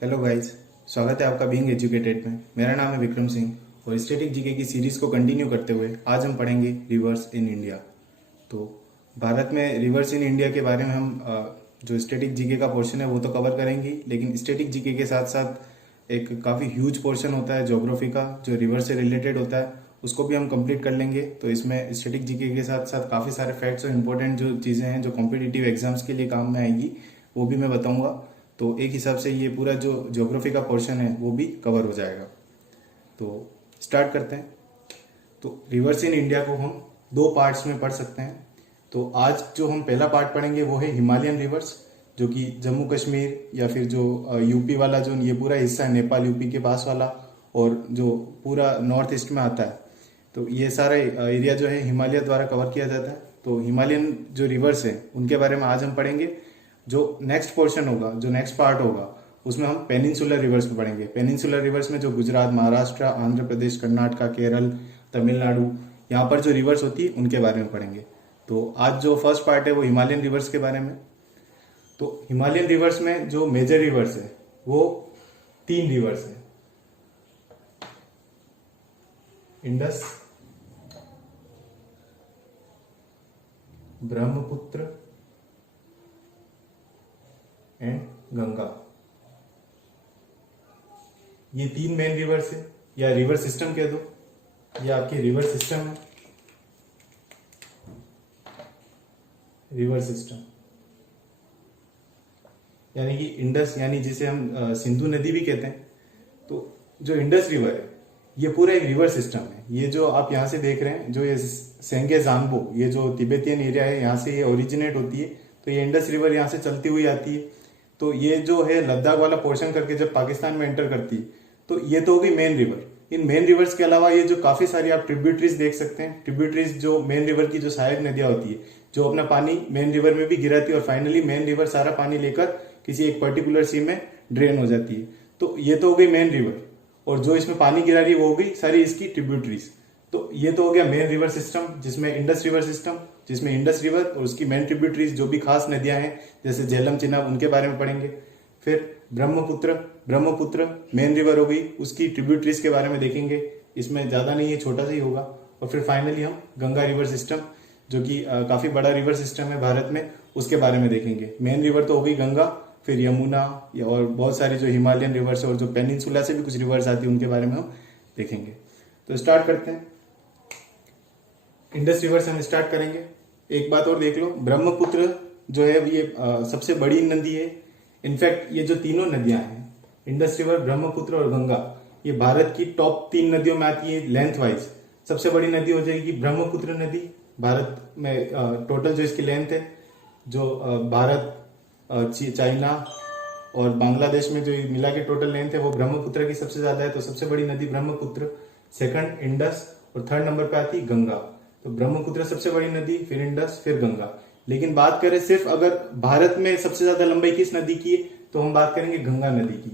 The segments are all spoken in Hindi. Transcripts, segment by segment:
हेलो गाइस, स्वागत है आपका बीइंग एजुकेटेड में। मेरा नाम है विक्रम सिंह और स्टैटिक जीके की सीरीज को कंटिन्यू करते हुए आज हम पढ़ेंगे रिवर्स इन इंडिया। तो भारत में रिवर्स इन इंडिया के बारे में हम जो स्टैटिक जीके का पोर्शन है वो तो कवर करेंगे, लेकिन स्टैटिक जीके के साथ साथ एक काफ़ी ह्यूज पोर्शन होता है ज्योग्राफी का जो रिवर से रिलेटेड होता है, उसको भी हम कंप्लीट कर लेंगे। तो इसमें स्टैटिक जीके के साथ साथ काफ़ी सारे फैक्ट्स और इम्पोर्टेंट जो चीज़ें हैं जो कॉम्पिटिटिव एग्जाम्स के लिए काम में आएंगी वो भी मैं बताऊंगा। तो एक हिसाब से ये पूरा जो ज्योग्राफी का पोर्शन है वो भी कवर हो जाएगा। तो स्टार्ट करते हैं। तो रिवर्स इन इंडिया को हम दो पार्ट्स में पढ़ सकते हैं। तो आज जो हम पहला पार्ट पढ़ेंगे वो है हिमालयन रिवर्स, जो कि जम्मू कश्मीर या फिर जो यूपी वाला जो ये पूरा हिस्सा है, नेपाल यूपी के पास वाला, और जो पूरा नॉर्थ ईस्ट में आता है, तो ये सारा एरिया जो है हिमालय द्वारा कवर किया जाता है। तो हिमालयन जो रिवर्स है उनके बारे में आज हम पढ़ेंगे। जो नेक्स्ट पोर्शन होगा, जो नेक्स्ट पार्ट होगा, उसमें हम पेनिनसुलर रिवर्स पे पढ़ेंगे। पेनिनसुलर रिवर्स में जो गुजरात, महाराष्ट्र, आंध्र प्रदेश, कर्नाटका, केरल, तमिलनाडु, यहाँ पर जो रिवर्स होती है उनके बारे में पढ़ेंगे। तो आज जो फर्स्ट पार्ट है वो हिमालयन रिवर्स के बारे में। तो हिमालयन रिवर्स में जो मेजर रिवर्स है वो तीन रिवर्स है, इंडस, ब्रह्मपुत्र एंड गंगा। ये तीन मेन रिवर्स है, या रिवर सिस्टम कह दो, ये आपकी रिवर सिस्टम है, रिवर सिस्टम। यानी कि इंडस, यानी जिसे हम सिंधु नदी भी कहते हैं, तो जो इंडस रिवर है ये पूरा एक रिवर सिस्टम है। ये जो आप यहाँ से देख रहे हैं, जो ये सेंगे जांगबो, ये जो तिब्बतियन एरिया है, यहाँ से ये ओरिजिनेट होती है। तो ये इंडस रिवर यहाँ से चलती हुई आती है। तो ये जो है लद्दाख वाला पोर्शन करके जब पाकिस्तान में एंटर करती है, तो ये तो होगी मेन रिवर। इन मेन रिवर्स के अलावा ये जो काफी सारी आप ट्रिब्यूटरीज देख सकते हैं। ट्रिब्यूटरीज जो मेन रिवर की जो सहायक नदियां होती है, जो अपना पानी मेन रिवर में भी गिराती है और फाइनली मेन रिवर सारा पानी लेकर किसी एक पर्टिकुलर सी में ड्रेन हो जाती है। तो ये तो हो गई मेन रिवर, और जो इसमें पानी गिरा रही है वो हो गई सारी इसकी ट्रिब्यूटरीज। तो ये तो हो गया मेन रिवर सिस्टम, जिसमें इंडस रिवर सिस्टम, जिसमें इंडस रिवर और उसकी मेन ट्रिब्यूटरीज जो भी खास नदियां हैं जैसे झेलम, चिनाब, उनके बारे में पढ़ेंगे। फिर ब्रह्मपुत्र, ब्रह्मपुत्र मेन रिवर हो गई, उसकी ट्रिब्यूटरीज के बारे में देखेंगे। इसमें ज्यादा नहीं है, छोटा सा ही होगा। और फिर फाइनली हम गंगा रिवर सिस्टम, जो कि काफी बड़ा रिवर सिस्टम है भारत में, उसके बारे में देखेंगे। मेन रिवर तो हो गई गंगा, फिर यमुना और बहुत सारी जो हिमालयन रिवर्स है और जो पेनिनसुला से भी कुछ रिवर्स आती है उनके बारे में हम देखेंगे। तो स्टार्ट करते हैं। इंडस रिवर से हम स्टार्ट करेंगे। एक बात और देख लो, ब्रह्मपुत्र जो है ये सबसे बड़ी नदी है। इनफैक्ट ये जो तीनों नदियां हैं, इंडस रिवर, ब्रह्मपुत्र और गंगा, ये भारत की टॉप 3 नदियों में आती है लेंथ वाइज। सबसे बड़ी नदी हो जाएगी ब्रह्मपुत्र नदी भारत में। टोटल जो इसकी लेंथ है, जो भारत, चाइना और बांग्लादेश में जो मिला के टोटल लेंथ है वो ब्रह्मपुत्र की सबसे ज्यादा है। तो सबसे बड़ी नदी ब्रह्मपुत्र, सेकंड इंडस, और थर्ड नंबर पे आती गंगा। तो ब्रह्मपुत्र सबसे बड़ी नदी, फिर इंडस, फिर गंगा। लेकिन बात करें सिर्फ अगर भारत में सबसे ज्यादा लंबाई किस नदी की है, तो हम बात करेंगे गंगा नदी की।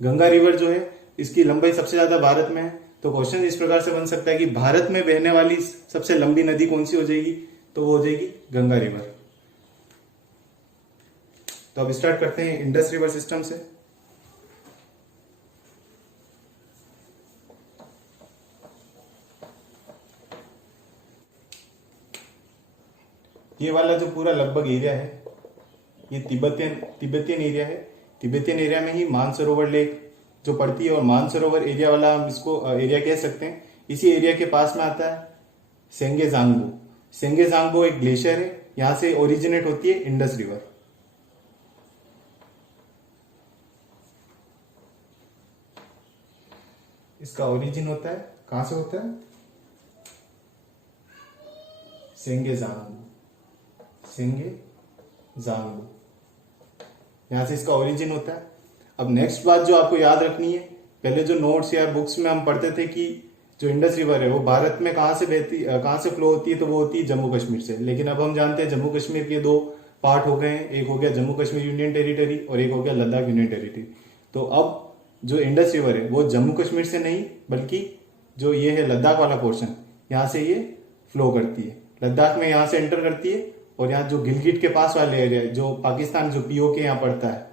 गंगा रिवर जो है इसकी लंबाई सबसे ज्यादा भारत में है। तो क्वेश्चन इस प्रकार से बन सकता है कि भारत में बहने वाली सबसे लंबी नदी कौन सी हो जाएगी, तो वो हो जाएगी गंगा रिवर। तो अब स्टार्ट करते हैं इंडस रिवर सिस्टम से। ये वाला जो पूरा लगभग एरिया है ये तिब्बतियन एरिया है। तिब्बतियन एरिया में ही मानसरोवर लेक जो पड़ती है, और मानसरोवर एरिया वाला हम इसको एरिया कह सकते हैं। इसी एरिया के पास में आता है सेंगे जांगबो। सेंगे जांगबो एक ग्लेशियर है, यहां से ओरिजिनेट होती है इंडस रिवर। इसका ओरिजिन होता है, कहां से होता है, सेंगे जांगबो, सेंगे जांगबो, यहां से इसका ओरिजिन होता है। अब नेक्स्ट बात जो आपको याद रखनी है, पहले जो नोट्स या बुक्स में हम पढ़ते थे कि जो इंडस रिवर है वो भारत में कहां से बहती, कहां से फ्लो होती है, तो वो होती है जम्मू कश्मीर से। लेकिन अब हम जानते हैं जम्मू कश्मीर के दो पार्ट हो गए हैं, एक हो गया जम्मू कश्मीर यूनियन टेरिटरी और एक हो गया लद्दाख यूनियन टेरिटरी। तो अब जो इंडस रिवर है वो जम्मू कश्मीर से नहीं, बल्कि जो ये है लद्दाख वाला पोर्शन, यहां से ये फ्लो करती है। लद्दाख में यहां से एंटर करती है, और यहाँ जो गिलगिट के पास वाले एरिया जो पाकिस्तान, जो पीओके यहाँ पड़ता है,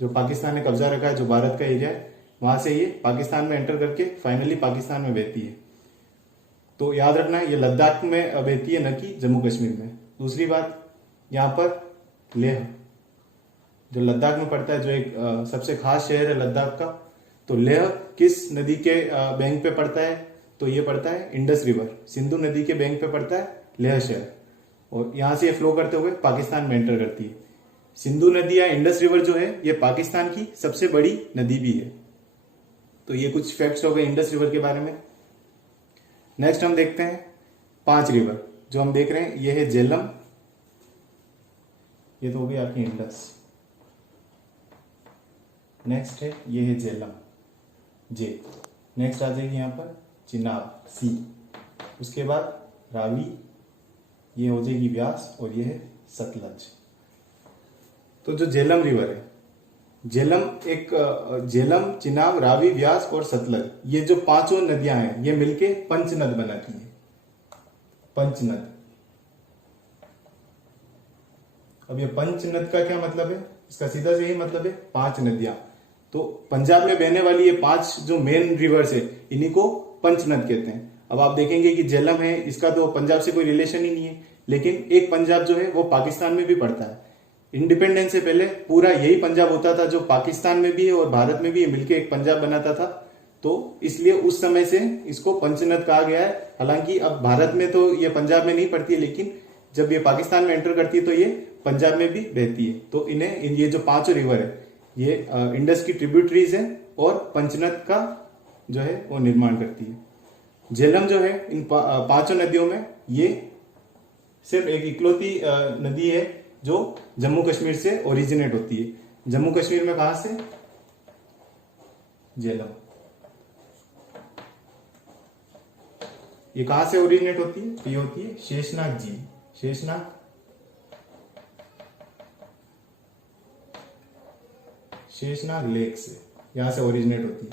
जो पाकिस्तान ने कब्जा रखा है, जो भारत का एरिया है, वहां से ये पाकिस्तान में एंटर करके फाइनली पाकिस्तान में बहती है। तो याद रखना ये लद्दाख में बहती है, न कि जम्मू कश्मीर में। दूसरी बात, यहाँ पर लेह जो लद्दाख में पड़ता है, जो एक सबसे खास शहर है लद्दाख का, तो लेह किस नदी के बैंक पे पड़ता है? तो ये पड़ता है इंडस रिवर, सिंधु नदी के बैंक पे पड़ता है लेह शहर, और यहां से ये फ्लो करते हुए पाकिस्तान में एंटर करती है। सिंधु नदी या इंडस रिवर जो है ये पाकिस्तान की सबसे बड़ी नदी भी है। तो ये कुछ फैक्ट्स हो गए इंडस रिवर के बारे में। नेक्स्ट हम देखते हैं 5 रिवर जो हम देख रहे हैं। ये है झेलम, ये तो हो गई आपकी इंडस। नेक्स्ट है ये है झेलम जे। नेक्स्ट आ जाएगी यहाँ पर चिनाब सी। उसके बाद रावी, ये हो जाएगी व्यास, और ये है सतलज। तो जो झेलम रिवर है, झेलम, चिनाब, रावी, व्यास और सतलज, ये जो 5 नदियां हैं ये मिलके पंचनद बनाती है, पंचनद। अब ये पंचनद का क्या मतलब है? इसका सीधा से यही मतलब है 5 नदियां। तो पंजाब में बहने वाली ये 5 जो मेन रिवर्स है, इन्हीं को पंचनद कहते हैं। अब आप देखेंगे कि झेलम है, इसका तो पंजाब से कोई रिलेशन ही नहीं है, लेकिन एक पंजाब जो है वो पाकिस्तान में भी पड़ता है। इंडिपेंडेंस से पहले पूरा यही पंजाब होता था, जो पाकिस्तान में भी है और भारत में भी है, मिलकर एक पंजाब बनाता था। तो इसलिए उस समय से इसको पंचनद कहा गया है। हालांकि अब भारत में तो ये पंजाब में नहीं पड़ती है, लेकिन जब ये पाकिस्तान में एंटर करती है तो ये पंजाब में भी बहती है। तो इन्हें ये जो 5 रिवर है ये इंडस की ट्रिब्यूटरीज है और पंचनद का जो है वो निर्माण करती है। झेलम जो है इन 5 नदियों में ये सिर्फ एक इकलौती नदी है जो जम्मू कश्मीर से ओरिजिनेट होती है। जम्मू कश्मीर में कहा से? झेलम। ये कहां से ओरिजिनेट होती है? तो ये होती है शेषनाग जी, शेषनाग लेक से, यहां से ओरिजिनेट होती है।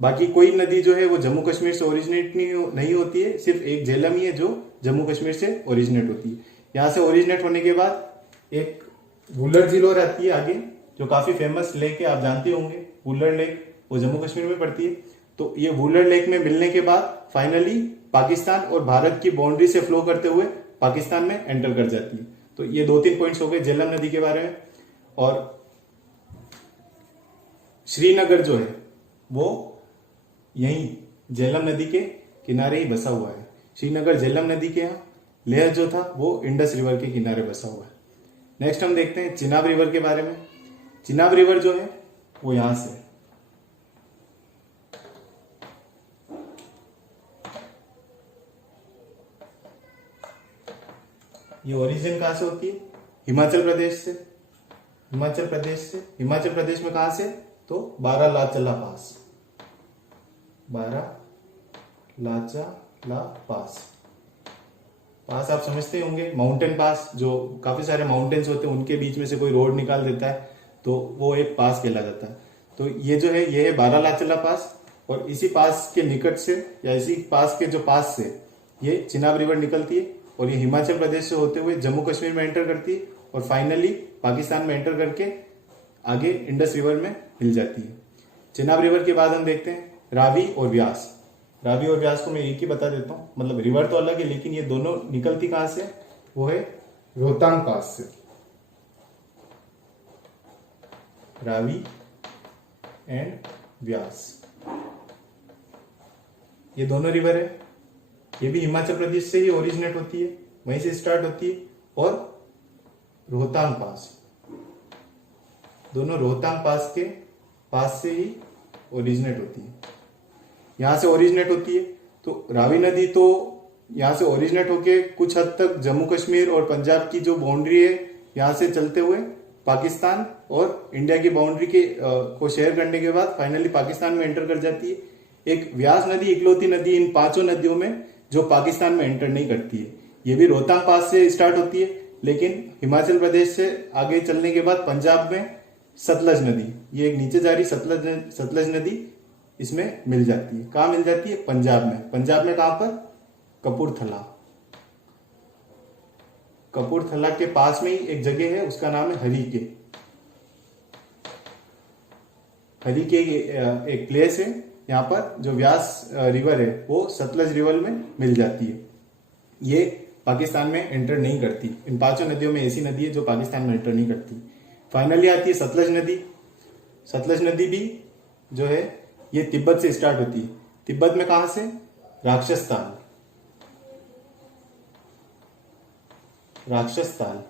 बाकी कोई नदी जो है वो जम्मू कश्मीर से ओरिजिनेट नहीं होती है, सिर्फ एक झेलम ही है जो जम्मू कश्मीर से ओरिजिनेट होती है। यहां से ओरिजिनेट होने के बाद एक वुलर झील और आती है आगे, जो काफी फेमस लेक है, आप जानते होंगे वुलर लेक, वो जम्मू कश्मीर में पड़ती है। तो ये वुलर लेक में मिलने के बाद फाइनली पाकिस्तान और भारत की बाउंड्री से फ्लो करते हुए पाकिस्तान में एंटर कर जाती है। तो ये 2-3 पॉइंट्स हो गए झेलम नदी के बारे में। और श्रीनगर जो है वो यही झेलम नदी के किनारे ही बसा हुआ है। श्रीनगर झेलम नदी के यहाँ, लेह जो था वो इंडस रिवर के किनारे बसा हुआ है। नेक्स्ट हम देखते हैं चिनाब रिवर के बारे में। चिनाब रिवर जो है वो यहां से, ये ओरिजिन कहां से होती है? हिमाचल प्रदेश से। हिमाचल प्रदेश में कहां से? तो बारालाचला पास, बारालाचला पास आप समझते होंगे, माउंटेन पास, जो काफी सारे माउंटेन्स होते हैं उनके बीच में से कोई रोड निकाल देता है तो वो एक पास कहला जाता है। तो ये जो है ये है बारालाचला पास, और इसी पास के निकट से या इसी पास के जो पास से ये चिनाब रिवर निकलती है और ये हिमाचल प्रदेश से होते हुए जम्मू कश्मीर में एंटर करती है और फाइनली पाकिस्तान में एंटर करके आगे इंडस रिवर में मिल जाती है। चिनाब रिवर के बाद हम देखते हैं रावी और व्यास। रावी और व्यास को मैं एक ही बता देता हूं, मतलब रिवर तो अलग है लेकिन ये दोनों निकलती कहां से? वो है रोहतांग पास से। रावी एंड व्यास, ये दोनों रिवर है, ये भी हिमाचल प्रदेश से ही ओरिजिनेट होती है, वहीं से स्टार्ट होती है। और रोहतांग पास, दोनों रोहतांग पास के पास से ही ओरिजिनेट होती है, यहां से ओरिजिनेट होती है। तो रावी नदी तो यहां से ओरिजिनेट होके कुछ हद तक जम्मू कश्मीर और पंजाब की जो बाउंड्री है यहां से चलते हुए पाकिस्तान और इंडिया की बाउंड्री के को शेयर करने के बाद फाइनली पाकिस्तान में एंटर कर जाती है। एक व्यास नदी इकलौती नदी इन 5 नदियों में जो पाकिस्तान में एंटर नहीं करती है। ये भी रोहतांग पास से स्टार्ट होती है, लेकिन हिमाचल प्रदेश से आगे चलने के बाद पंजाब में सतलज नदी, ये एक नीचे जा रही सतलज नदी इसमें मिल जाती है। कहां मिल जाती है? पंजाब में। पंजाब में कहां पर? कपूरथला। कपूरथला के पास में ही एक जगह है, उसका नाम है हरीके। हरी के एक प्लेस है, यहाँ पर जो व्यास रिवर है वो सतलज रिवर में मिल जाती है। ये पाकिस्तान में एंटर नहीं करती। इन पांचों नदियों में ऐसी नदी है जो पाकिस्तान में एंटर नहीं करती। फाइनली आती है सतलज नदी। सतलज नदी भी जो है ये तिब्बत से स्टार्ट होती है। तिब्बत में कहां से? राक्षस ताल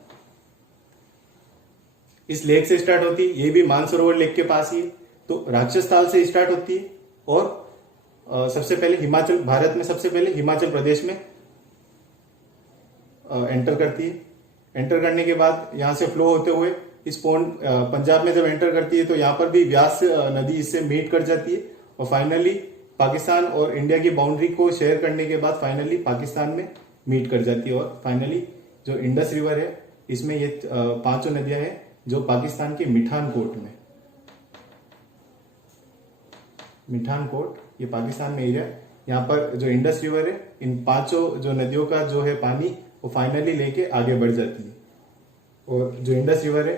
इस लेक से स्टार्ट होती है। ये भी मानसरोवर लेक के पास ही है। तो राक्षस ताल से स्टार्ट होती है और सबसे पहले हिमाचल, भारत में सबसे पहले हिमाचल प्रदेश में एंटर करती है। एंटर करने के बाद यहां से फ्लो होते हुए इस पंजाब में जब एंटर करती है तो यहां पर भी व्यास नदी इससे मीट कर जाती है और फाइनली पाकिस्तान और इंडिया की बाउंड्री को शेयर करने के बाद फाइनली पाकिस्तान में मीट कर जाती है। और फाइनली जो इंडस रिवर है इसमें ये पांचों नदियां हैं जो पाकिस्तान के मिठान कोट ये पाकिस्तान में एरिया है। यहाँ पर जो इंडस रिवर है इन पांचों जो नदियों का जो है पानी वो फाइनली लेके आगे बढ़ जाती है और जो इंडस रिवर है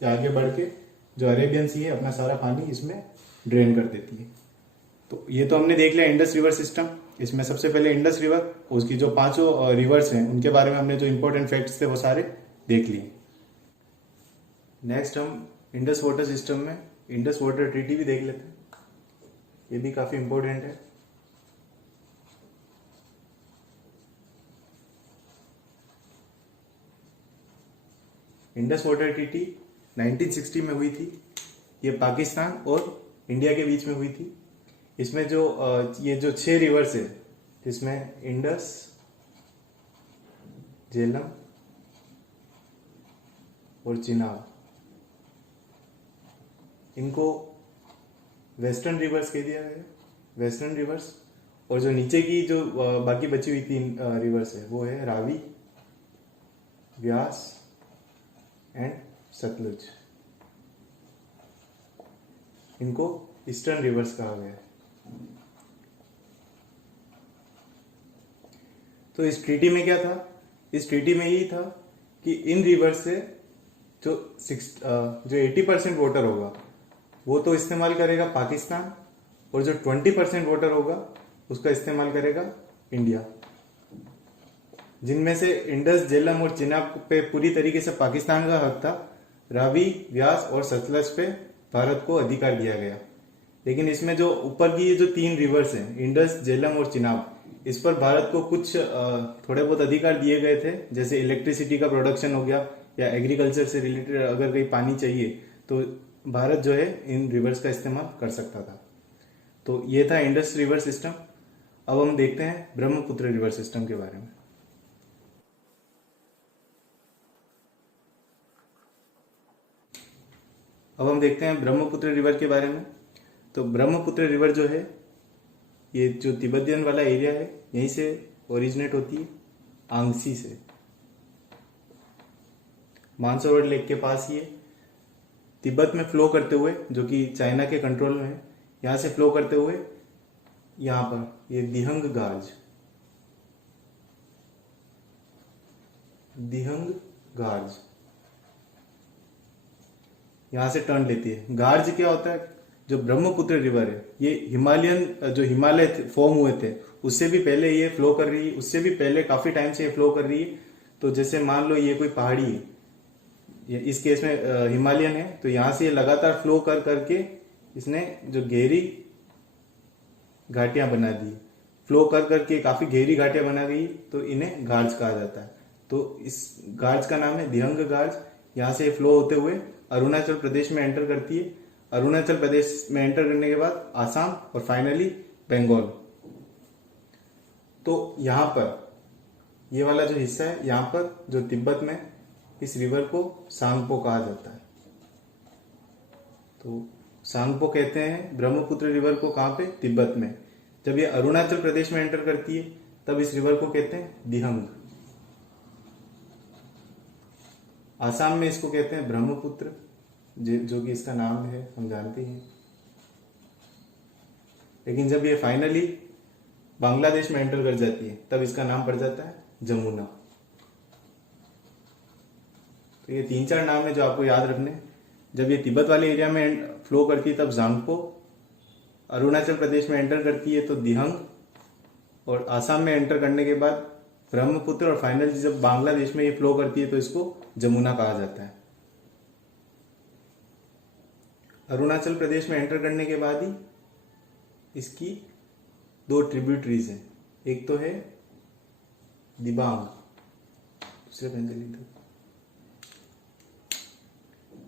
ये आगे बढ़ के जो अरेबियन सी है अपना सारा पानी इसमें ड्रेन कर देती है। तो ये तो हमने देख लिया इंडस रिवर सिस्टम। इसमें सबसे पहले इंडस रिवर, उसकी जो पांचों रिवर्स हैं उनके बारे में हमने जो इंपॉर्टेंट फैक्ट्स थे वो सारे देख लिए। नेक्स्ट हम इंडस वाटर सिस्टम में इंडस वाटर ट्रीटी भी देख लेते हैं। ये भी काफी इंपॉर्टेंट है। इंडस वाटर ट्रीटी 1960 में हुई थी। ये पाकिस्तान और इंडिया के बीच में हुई थी। इसमें जो ये जो 6 रिवर्स है जिसमें इंडस, झेलम और चिनाब, इनको वेस्टर्न रिवर्स कह दिया गया, वेस्टर्न रिवर्स। और जो नीचे की जो बाकी बची हुई 3 रिवर्स है वो है रावी, व्यास एंड सतलुज। इनको ईस्टर्न रिवर्स कहा गया है। तो इस ट्रीटी में क्या था? इस ट्रीटी में यही था कि इन रिवर्स से जो 80% वाटर होगा वो तो इस्तेमाल करेगा पाकिस्तान और जो 20% वाटर होगा उसका इस्तेमाल करेगा इंडिया। जिनमें से इंडस, झेलम और चिनाब पे पूरी तरीके से पाकिस्तान का हक था। रावी, व्यास और सतलज पे भारत को अधिकार दिया गया। लेकिन इसमें जो ऊपर की ये जो 3 रिवर्स हैं इंडस, झेलम और चिनाब, इस पर भारत को कुछ थोड़े बहुत अधिकार दिए गए थे। जैसे इलेक्ट्रिसिटी का प्रोडक्शन हो गया या एग्रीकल्चर से रिलेटेड अगर कहीं पानी चाहिए तो भारत जो है इन रिवर्स का इस्तेमाल कर सकता था। तो ये था इंडस रिवर सिस्टम। अब हम देखते हैं ब्रह्मपुत्र रिवर सिस्टम के बारे में। अब हम देखते हैं ब्रह्मपुत्र रिवर के बारे में। तो ब्रह्मपुत्र रिवर जो है ये जो तिब्बतियन वाला एरिया है यहीं से ओरिजिनेट होती है, आंगसी से। मानसरोवर लेक के पास ये तिब्बत में फ्लो करते हुए, जो कि चाइना के कंट्रोल में है, यहां से फ्लो करते हुए यहां पर ये दिहंग गार्ज यहां से टर्न लेती है। गार्ज क्या होता है? जो ब्रह्मपुत्र रिवर है ये हिमालय फॉर्म हुए थे उससे भी पहले ये फ्लो कर रही है, उससे भी पहले काफी टाइम से ये फ्लो कर रही है। तो जैसे मान लो ये कोई पहाड़ी है, ये इस केस में हिमालयन है, तो यहां से ये लगातार फ्लो कर करके इसने जो गहरी घाटियां बना दी, फ्लो कर करके काफी गहरी घाटियां बना गई, तो इन्हें गार्ज कहा जाता है। तो इस गार्ज का नाम है दिहंग गार्ज। यहां से फ्लो होते हुए अरुणाचल प्रदेश में एंटर करती है। अरुणाचल प्रदेश में एंटर करने के बाद आसाम और फाइनली बंगाल। तो यहां पर ये वाला जो हिस्सा है, यहां पर जो तिब्बत में इस रिवर को सांगपो कहा जाता है। तो सांगपो कहते हैं ब्रह्मपुत्र रिवर को, कहां पे? तिब्बत में। जब ये अरुणाचल प्रदेश में एंटर करती है तब इस रिवर को कहते हैं दिहंग। आसाम में इसको कहते हैं ब्रह्मपुत्र, जो कि इसका नाम है, हम जानते हैं। लेकिन जब ये फाइनली बांग्लादेश में एंटर कर जाती है तब इसका नाम पड़ जाता है जमुना। तो ये 3-4 नाम है जो आपको याद रखने। जब ये तिब्बत वाले एरिया में फ्लो करती है तब जांगपो, अरुणाचल प्रदेश में एंटर करती है तो दिहंग, और आसाम में एंटर करने के बाद ब्रह्मपुत्र, और फाइनली जब बांग्लादेश में ये फ्लो करती है तो इसको जमुना कहा जाता है। अरुणाचल प्रदेश में एंटर करने के बाद ही इसकी दो ट्रिब्यूटरीज हैं, एक तो है दिबांग, दूसरे पेन से लिख दो,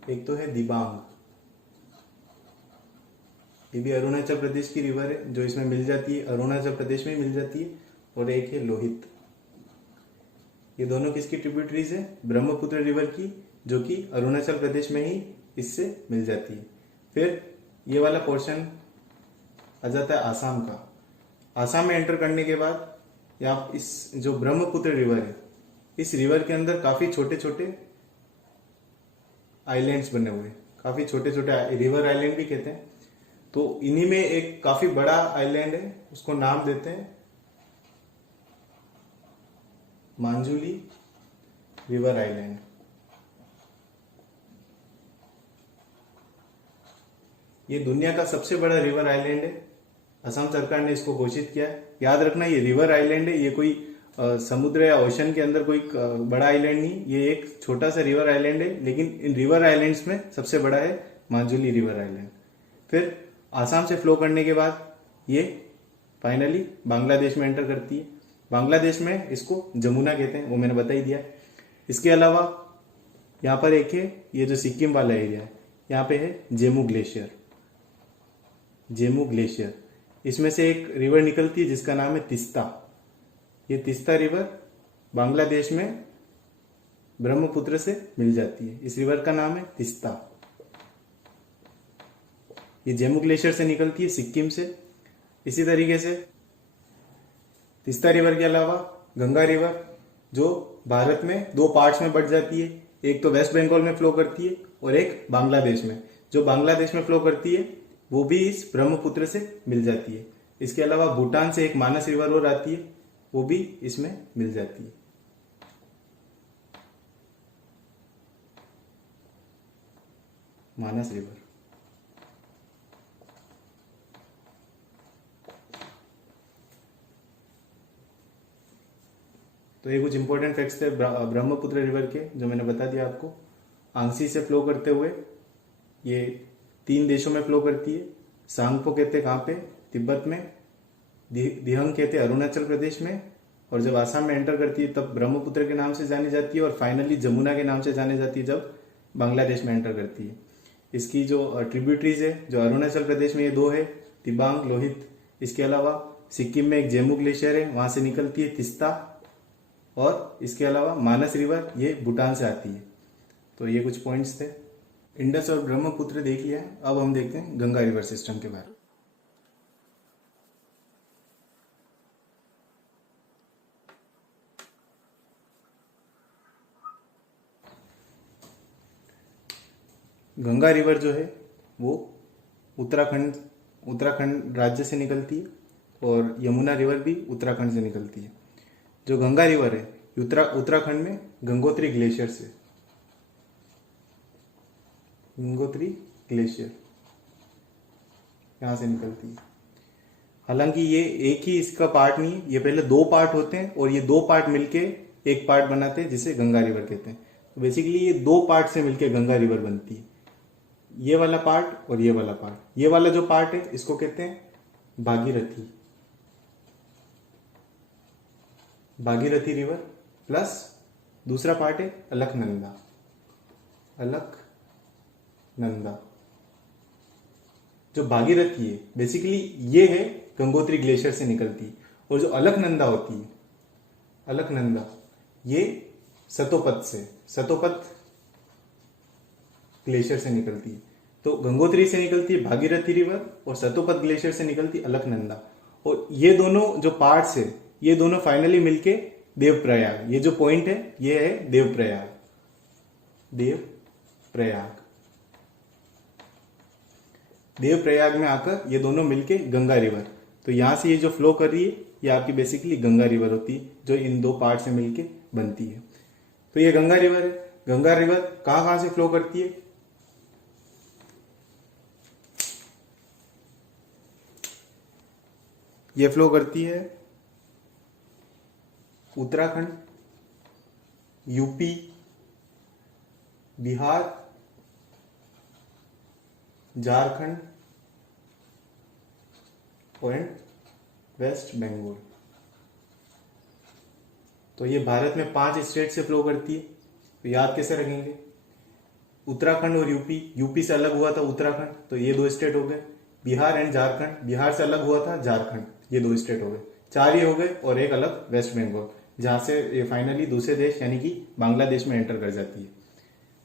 एक तो है दिबांग, ये भी अरुणाचल प्रदेश की रिवर है जो इसमें मिल जाती है, अरुणाचल प्रदेश में मिल जाती है, और एक है लोहित। ये दोनों किसकी ट्रिब्यूटरीज है? ब्रह्मपुत्र रिवर की, जो कि अरुणाचल प्रदेश में ही इससे मिल जाती है। फिर ये वाला पोर्शन आ जाता है आसाम का। आसाम में एंटर करने के बाद यहाँ इस जो ब्रह्मपुत्र रिवर है, इस रिवर के अंदर काफी छोटे छोटे आइलैंड्स बने हुए हैं, काफी छोटे छोटे रिवर आइलैंड भी कहते हैं। तो इन्हीं में एक काफी बड़ा आइलैंड है, उसको नाम देते हैं मांजुली रिवर आइलैंड। ये दुनिया का सबसे बड़ा रिवर आइलैंड है, असम सरकार ने इसको घोषित किया है। याद रखना ये रिवर आइलैंड है, ये कोई समुद्र या ओशन के अंदर कोई बड़ा आइलैंड नहीं, ये एक छोटा सा रिवर आइलैंड है, लेकिन इन रिवर आइलैंड्स में सबसे बड़ा है मांजुली रिवर आइलैंड। फिर आसाम से फ्लो करने के बाद ये फाइनली बांग्लादेश में एंटर करती है। बांग्लादेश में इसको जमुना कहते हैं, वो मैंने बता ही दिया। इसके अलावा यहाँ पर एक है ये जो सिक्किम वाला एरिया है, यहाँ पे है जेमू ग्लेशियर। जेमू ग्लेशियर, इसमें से एक रिवर निकलती है जिसका नाम है तिस्ता। ये तिस्ता रिवर बांग्लादेश में ब्रह्मपुत्र से मिल जाती है, इस रिवर का नाम है तिस्ता। ये जेमू ग्लेशियर से निकलती है सिक्किम से। इसी तरीके से तिस्ता रिवर के अलावा गंगा रिवर, जो भारत में दो पार्ट्स में बट जाती है, एक तो वेस्ट बंगाल में फ्लो करती है और एक बांग्लादेश में। जो बांग्लादेश में फ्लो करती है वो भी इस ब्रह्मपुत्र से मिल जाती है। इसके अलावा भूटान से एक मानस रिवर और आती है, वो भी इसमें मिल जाती है। मानस रिवर। तो ये कुछ इंपॉर्टेंट फैक्ट्स थे ब्रह्मपुत्र रिवर के, जो मैंने बता दिया आपको। आंगसी से फ्लो करते हुए ये 3 देशों में फ्लो करती है। सांगपो कहते हैं कहाँ पे? तिब्बत में। दिहंग कहते हैं अरुणाचल प्रदेश में। और जब आसाम में एंटर करती है तब ब्रह्मपुत्र के नाम से जानी जाती है, और फाइनली जमुना के नाम से जानी जाती है जब बांग्लादेश में एंटर करती है। इसकी जो ट्रिब्यूटरीज है, जो अरुणाचल प्रदेश में ये 2 है, दिबांग, लोहित। इसके अलावा सिक्किम में एक जेमू ग्लेशियर है, वहां से निकलती है तिस्ता। और इसके अलावा मानस रिवर, ये भूटान से आती है। तो ये कुछ पॉइंट्स थे। इंडस और ब्रह्मपुत्र देख लिया, अब हम देखते हैं गंगा रिवर सिस्टम के बारे में। गंगा रिवर जो है वो उत्तराखंड राज्य से निकलती है, और यमुना रिवर भी उत्तराखंड से निकलती है। जो गंगा रिवर है उत्तराखंड में गंगोत्री ग्लेशियर से, गंगोत्री ग्लेशियर यहां से निकलती है। हालांकि ये एक ही इसका पार्ट नहीं है, ये पहले 2 पार्ट होते हैं, और ये 2 पार्ट मिलके एक पार्ट बनाते हैं जिसे गंगा रिवर कहते हैं। तो बेसिकली ये 2 पार्ट से मिलके गंगा रिवर बनती है, ये वाला पार्ट और ये वाला पार्ट। ये वाला जो पार्ट है इसको कहते हैं भागीरथी, भागीरथी रिवर, प्लस दूसरा पार्ट है अलकनंदा, अलकनंदा। जो भागीरथी है बेसिकली ये है गंगोत्री ग्लेशियर से निकलती है, और जो अलकनंदा होती है, अलकनंदा ये सतोपत ग्लेशियर से निकलती है। तो गंगोत्री से निकलती है भागीरथी रिवर, और सतोपत ग्लेशियर से निकलती है अलकनंदा। और ये दोनों जो पार्ट्स है, ये दोनों फाइनली मिलके देवप्रयाग, ये जो पॉइंट है ये है देवप्रयाग। देवप्रयाग में आकर ये दोनों मिलके गंगा रिवर, तो यहां से ये जो फ्लो कर रही है ये आपकी बेसिकली गंगा रिवर होती है, जो इन 2 पार्ट से मिलके बनती है। तो ये गंगा रिवर है। गंगा रिवर कहां से फ्लो करती है? ये फ्लो करती है उत्तराखंड, यूपी, बिहार, झारखंड और वेस्ट बंगाल। तो ये भारत में 5 स्टेट से फ्लो करती है। तो याद कैसे रखेंगे? उत्तराखंड और यूपी, यूपी से अलग हुआ था उत्तराखंड, तो ये 2 स्टेट हो गए। बिहार एंड झारखंड, बिहार से अलग हुआ था झारखंड, ये 2 स्टेट हो गए। 4 ये हो गए और एक अलग वेस्ट बंगाल, जहां से ये फाइनली दूसरे देश यानी कि बांग्लादेश में एंटर कर जाती है।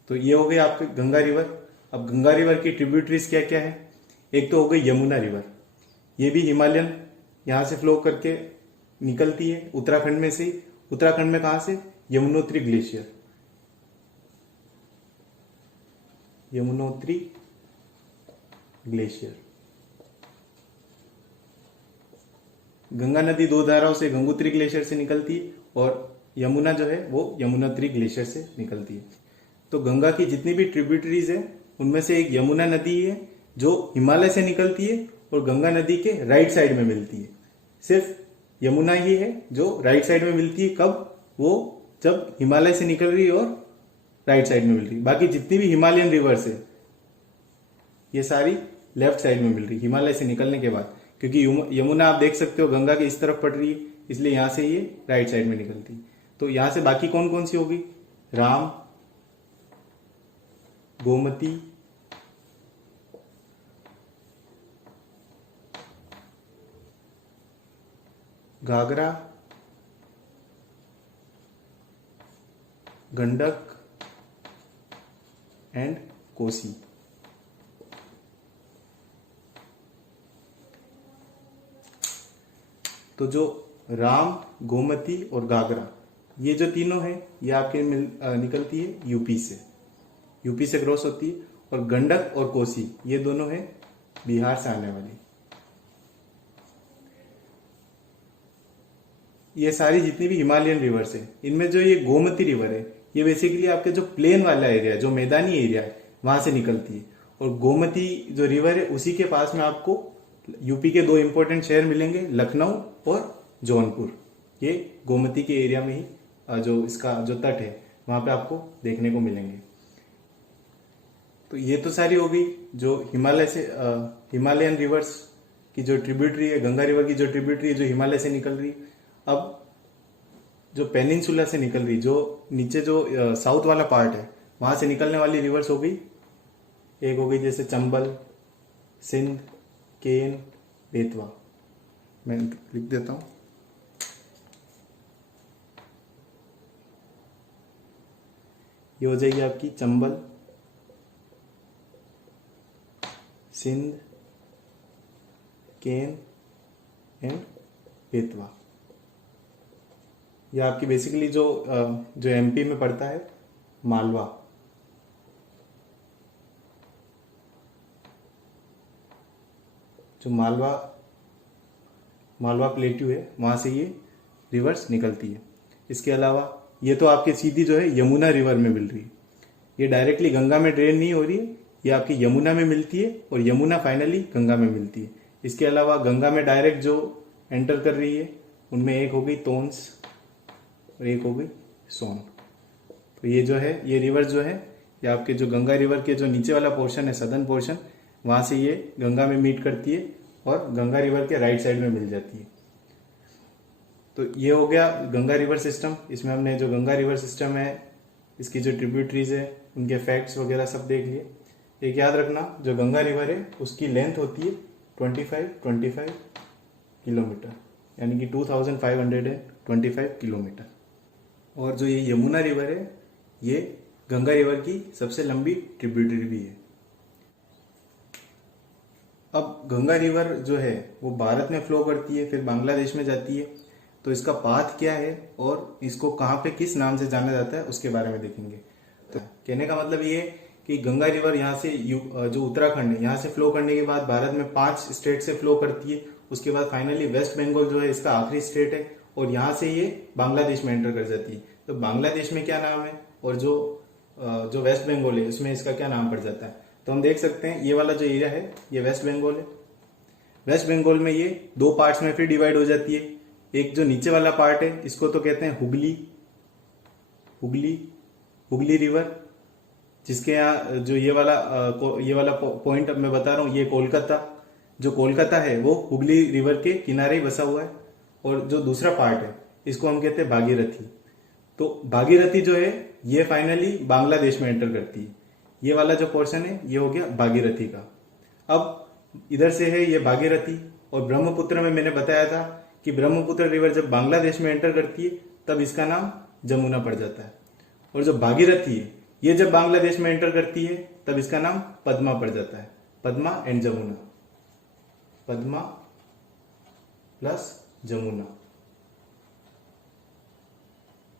तो ये हो गई आपके गंगा रिवर। अब गंगा रिवर की ट्रिब्यूटरीज क्या क्या है? एक तो हो गई यमुना रिवर, ये भी हिमालयन यहां से फ्लो करके निकलती है उत्तराखंड में से। उत्तराखंड में कहां से? Yamunotri glacier, Yamunotri glacier. गंगा नदी 2 धाराओं से गंगोत्री ग्लेशियर से निकलती है और यमुना जो है वो यमुनोत्री ग्लेशियर से निकलती है। तो गंगा की जितनी भी ट्रिब्यूटरीज है उनमें से एक यमुना नदी है जो हिमालय से निकलती है और गंगा नदी के राइट साइड में मिलती है। सिर्फ यमुना ही है जो राइट साइड में मिलती है। कब? वो जब हिमालय से निकल रही है और राइट साइड में मिल रही है। बाकी जितनी भी हिमालयन रिवर्स है ये सारी लेफ्ट साइड में मिल रही है हिमालय से निकलने के बाद, क्योंकि यमुना आप देख सकते हो गंगा के इस तरफ पड़ रही है, इसलिए यहां से ये राइट साइड में निकलती है। तो यहां से बाकी कौन कौन सी होगी? राम, गोमती, घाघरा, गंडक एंड कोसी। तो जो राम, गोमती और घाघरा ये जो तीनों हैं ये आपके निकलती है यूपी से, यूपी से क्रॉस होती है। और गंडक और कोसी ये दोनों हैं बिहार से आने वाली। ये सारी जितनी भी हिमालयन रिवर्स है इनमें जो ये गोमती रिवर है ये बेसिकली आपके जो प्लेन वाला एरिया है, जो मैदानी एरिया है वहां से निकलती है। और गोमती जो रिवर है उसी के पास में आपको यूपी के 2 इंपॉर्टेंट शहर मिलेंगे, लखनऊ और जौनपुर। ये गोमती के एरिया में ही जो इसका जो तट है वहां पे आपको देखने को मिलेंगे। तो ये तो सारी हो गई जो हिमालय से हिमालयन रिवर्स की जो ट्रिब्यूटरी है, गंगा रिवर की जो ट्रिब्यूटरी है जो हिमालय से निकल रही है। अब जो पेनिनसुला से निकल रही, जो नीचे जो साउथ वाला पार्ट है वहां से निकलने वाली रिवर्स हो गई। एक हो गई जैसे चंबल, सिंध, केन, बेतवा। मैं लिख देता हूं। ये हो जाएगी आपकी चंबल, सिंध, केन एंड बेतवा। यह आपकी बेसिकली जो एमपी में पड़ता है मालवा। जो मालवा प्लेट्यू है वहां से ये रिवर्स निकलती है। इसके अलावा ये तो आपके सीधी जो है यमुना रिवर में मिल रही है, ये डायरेक्टली गंगा में ड्रेन नहीं हो रही है, ये आपकी यमुना में मिलती है और यमुना फाइनली गंगा में मिलती है। इसके अलावा गंगा में डायरेक्ट जो एंटर कर रही है उनमें एक हो गई तोंस और एक हो गई सोन। तो ये जो है ये रिवर जो है ये आपके जो गंगा रिवर के जो नीचे वाला पोर्शन है, सदर्न पोर्शन, वहां से ये गंगा में मीट करती है और गंगा रिवर के राइट साइड में मिल जाती है। तो ये हो गया गंगा रिवर सिस्टम। इसमें हमने जो गंगा रिवर सिस्टम है इसकी जो ट्रिब्यूटरीज है उनके फैक्ट्स वगैरह सब देख लिए। एक याद रखना, जो गंगा रिवर है उसकी लेंथ होती है 25 किलोमीटर, यानी कि 2525 किलोमीटर। और जो ये यमुना रिवर है ये गंगा रिवर की सबसे लंबी ट्रिब्यूटरी भी है। अब गंगा रिवर जो है वो भारत में फ्लो करती है, फिर बांग्लादेश में जाती है। तो इसका पाथ क्या है और इसको कहाँ पे किस नाम से जाना जाता है उसके बारे में देखेंगे। तो कहने का मतलब ये कि गंगा रिवर यहाँ से जो उत्तराखंड है यहाँ से फ्लो करने के बाद भारत में 5 स्टेट से फ्लो करती है। उसके बाद फाइनली वेस्ट बंगाल जो है इसका आखिरी स्टेट है और यहाँ से ये बांग्लादेश में एंटर कर जाती है। तो बांग्लादेश में क्या नाम है और जो वेस्ट बंगाल है उसमें इसका क्या नाम पड़ जाता है। तो हम देख सकते हैं ये वाला जो एरिया है ये वेस्ट बंगाल है। वेस्ट बंगाल में ये दो पार्ट्स में फिर डिवाइड हो जाती है। एक जो नीचे वाला पार्ट है इसको तो कहते हैं हुगली हुगली हुगली रिवर, जिसके यहाँ जो ये वाला पॉइंट अब मैं बता रहा हूँ, ये कोलकाता, जो कोलकाता है वो हुगली रिवर के किनारे ही बसा हुआ है। और जो दूसरा पार्ट है इसको हम कहते हैं भागीरथी। तो भागीरथी जो है ये फाइनली बांग्लादेश में एंटर करती है। ये वाला जो पोर्शन है ये हो गया भागीरथी का। अब इधर से है ये भागीरथी, और ब्रह्मपुत्र में मैंने बताया था कि ब्रह्मपुत्र रिवर जब बांग्लादेश में एंटर करती है तब इसका नाम जमुना पड़ जाता है। और जो भागीरथी है ये जब बांग्लादेश में एंटर करती है तब इसका नाम पद्मा पड़ जाता है। Padma and Jamuna, Padma plus Jamuna.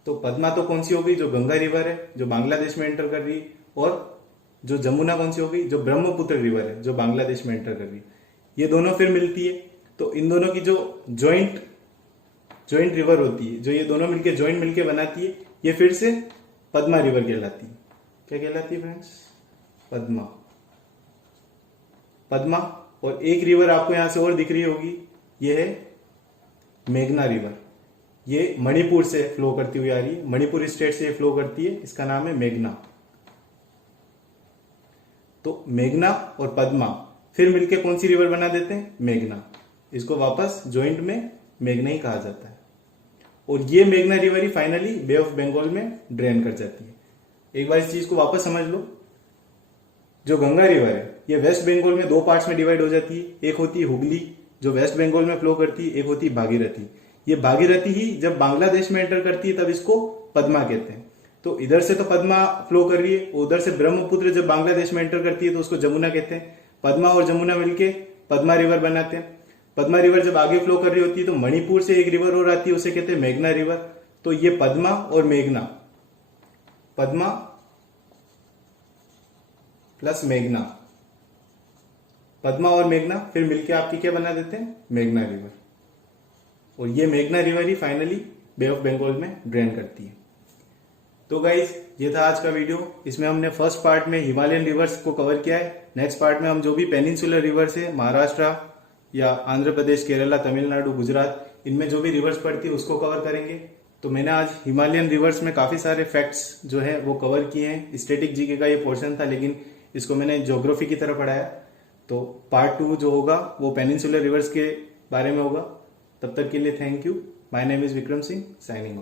तो पद्मा तो कौन सी होगी, जो गंगा रिवर है जो बांग्लादेश में एंटर कर रही है, और जो जमुना कौन सी होगी, जो ब्रह्मपुत्र रिवर है जो बांग्लादेश में एंटर कर रही है। ये दोनों फिर मिलती है, तो इन दोनों की जो जॉइंट रिवर होती है, जो ये दोनों मिलके जॉइंट मिलके बनाती है, ये फिर से पद्मा रिवर कहलाती है। क्या कहलाती है फ्रेंड्स? पद्मा। पद्मा। और एक रिवर आपको यहां से और दिख रही होगी, ये है मेघना रिवर। ये मणिपुर से फ्लो करती हुई आ रही है, मणिपुर स्टेट से फ्लो करती है, इसका नाम है मेघना। तो मेघना और पद्मा फिर मिलके कौन सी रिवर बना देते हैं? मेघना। इसको वापस जॉइंट में मेघना ही कहा जाता है। और ये मेघना रिवर ही फाइनली बे ऑफ बंगाल में ड्रेन कर जाती है। एक बार इस चीज को वापस समझ लो, जो गंगा रिवर है ये वेस्ट बंगाल में दो पार्ट्स में डिवाइड हो जाती है। एक होती है हुगली जो वेस्ट बंगाल में फ्लो करती है, एक होती है भागीरथी। ये भागीरथी ही जब बांग्लादेश में एंटर करती है तब इसको पद्मा कहते हैं। तो इधर से तो पद्मा फ्लो कर रही है, उधर से ब्रह्मपुत्र जब बांग्लादेश में एंटर करती है तो उसको जमुना कहते हैं। पद्मा और जमुना मिलके पद्मा रिवर बनाते हैं। पद्मा रिवर जब आगे फ्लो कर रही होती है तो मणिपुर से एक रिवर और आती है, उसे कहते हैं मेघना रिवर। तो ये पद्मा और मेघना, पद्मा प्लस मेघना, पद्मा और मेघना फिर मिलके आपकी क्या बना देते हैं? मेघना रिवर। और ये मेघना रिवर ही फाइनली बे ऑफ बंगाल में ड्रेन करती है। तो गाइज ये था आज का वीडियो। इसमें हमने फर्स्ट पार्ट में हिमालयन रिवर्स को कवर किया है। नेक्स्ट पार्ट में हम जो भी पेनिनसुलर रिवर्स है, महाराष्ट्र या आंध्र प्रदेश, केरला, तमिलनाडु, गुजरात, इनमें जो भी रिवर्स पड़ती है उसको कवर करेंगे। तो मैंने आज हिमालयन रिवर्स में काफी सारे फैक्ट्स जो है वो कवर किए हैं। स्टैटिक जीके का ये पोर्शन था, लेकिन इसको मैंने ज्योग्राफी की तरह पढ़ाया। तो पार्ट 2 जो होगा वो पेनिनसुलर रिवर्स के बारे में होगा। तब तक के लिए thank you. My name is Vikram Singh, signing off.